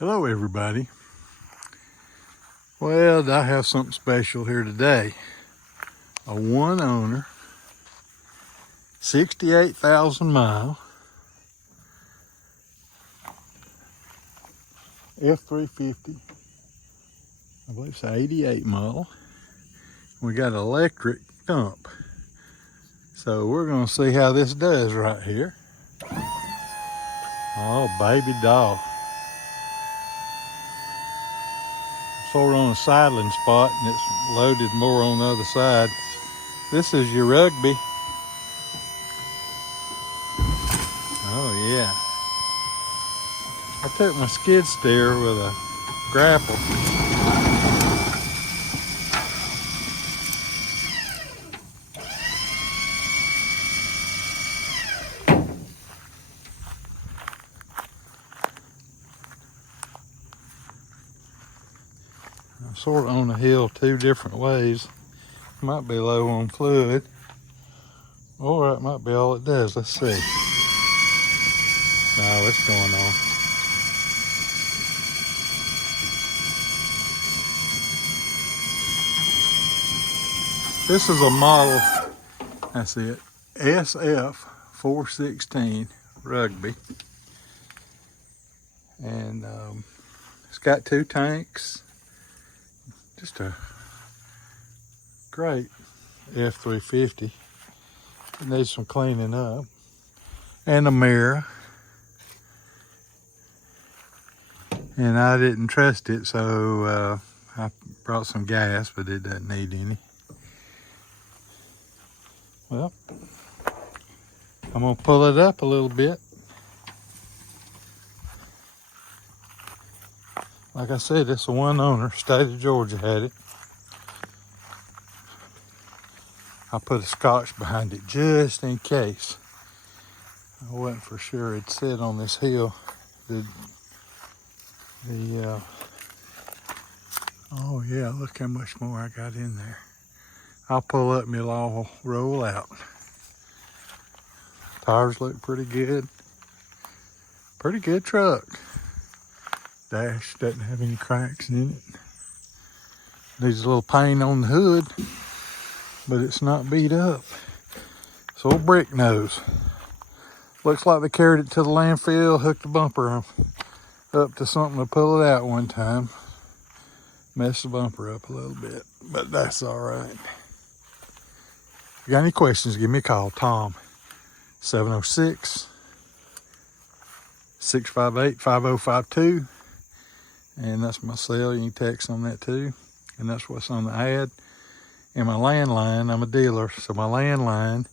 Hello everybody. Well, I have something special here today. A one owner, 68,000 mile F350. I believe it's an 88 model. We got an electric dump. So we're gonna see how this does right here. Oh, baby doll. Sort of on a sidling spot and it's loaded more on the other side. This is your rugby. Oh yeah. I took my skid steer with a grapple. I'm sort of on the hill two different ways. Might be low on fluid, or it might be all it does. Let's see. No, it's going on. This is a model, that's it, SF416 Rugby. And it's got two tanks. Just a great F350. It needs some cleaning up. And a mirror. And I didn't trust it, so I brought some gas, but it doesn't need any. Well, I'm gonna pull it up a little bit. Like I said, it's a one owner, state of Georgia had it. I put a scotch behind it just in case. I wasn't for sure it'd sit on this hill. Oh yeah, look how much more I got in there. I'll pull up and it'll all roll out. Tires look pretty good. Pretty good truck. Dash doesn't have any cracks in it. Needs a little paint on the hood, but it's not beat up. It's old brick nose. Looks like they carried it to the landfill, hooked the bumper up to something to pull it out one time. Messed the bumper up a little bit, but that's all right. If you got any questions, give me a call. Tom, 706-658-5052. And that's my cell. You can text on that too. And that's what's on the ad. And my landline, I'm a dealer, so my landline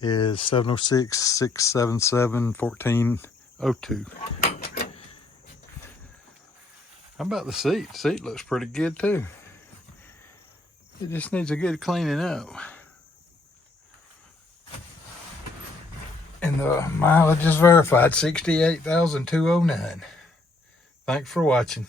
is 706-677-1402. How about the seat? The seat looks pretty good too. It just needs a good cleaning up. And the mileage is verified, 68,209. Thanks for watching.